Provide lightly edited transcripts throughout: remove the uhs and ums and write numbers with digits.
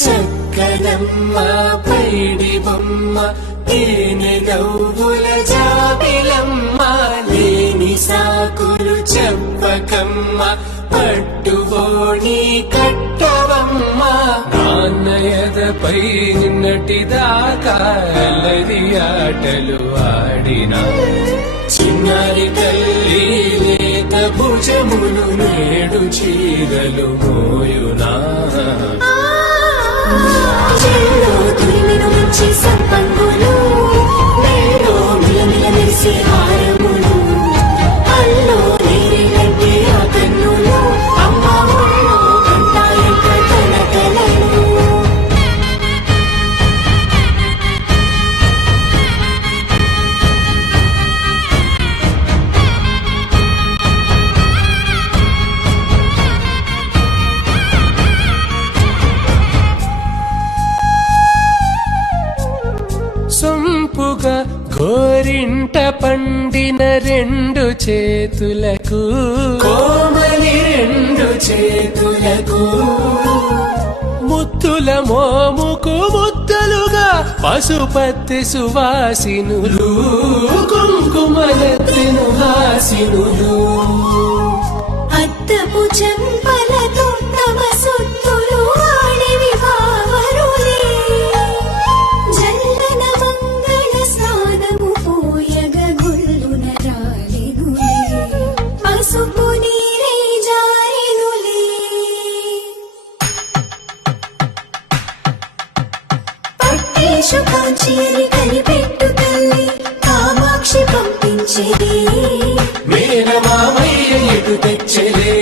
చక్కనమ్మ పైడి బొమ్మ తేనె నవ్వుల జాబిలమ్మ లేని సాకులు చెప్పకమ్మ పట్టువోణి కట్టవమ్మ నాన్నయదపై నిన్నటిదాకా అల్లరి ఆటలు ఆడినా చిన్నారి తల్లి లేత భుజములు నేడు చీరలు మోయునా సంపంగులు నేడు మిలమిల మెరిసే హారములు అల్లో నేరేలంటే ఆ కన్నులు అమ్మ ఒళ్ళో గంటాయంట కలకలను సొంపుగా గోరింట పండిన రెండు చేతులకు కోమలి రెండు చేతులకు ముత్తుల మోముకు ముద్దలుగా పశుపతి సువాసినులు కుంకుమలెత్తిను హాసినులు అద్దపు చెంపలతో తమ సొత్తులు ఆడివి బావరులే జల్లన మంగళ స్నానము పోయగ గుల్లున రాలినులే పసుపు నీరే జారినులే పట్టేశు కాంచేరి కనిపెట్టు తల్లి కామాక్షి పంపించేది మేనమామయ్య ఎటు తెచ్చలే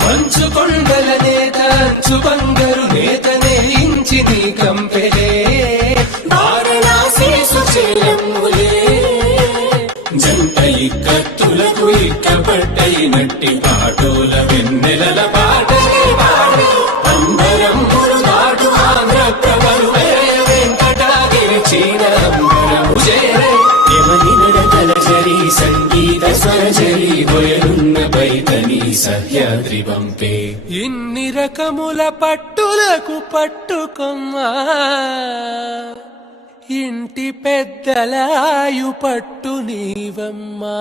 మంచు కొండల నేత అంచు బంగారు నేత నేయించి నీ కంపెలే వారణాసి సుచేలమ్ములే జంట ఇక్కత్తులకు ఇక్కపట్టయినట్టి పాటోల వెన్నెలల పాటలే పాడే అంబరమ్ములు దాటు ఆంధ్ర ప్రభలు వెంకటాగిరి చీన అంబరము చేరే యమని నడకల జరి సంగీత స్వరజరి బొయలున్న పైతని సహ్యాద్రి పంపే ఇన్ని రకముల పట్టులకు పట్టుకొమ్మా ఇంటి పెద్దలాయు పట్టు నీవమ్మా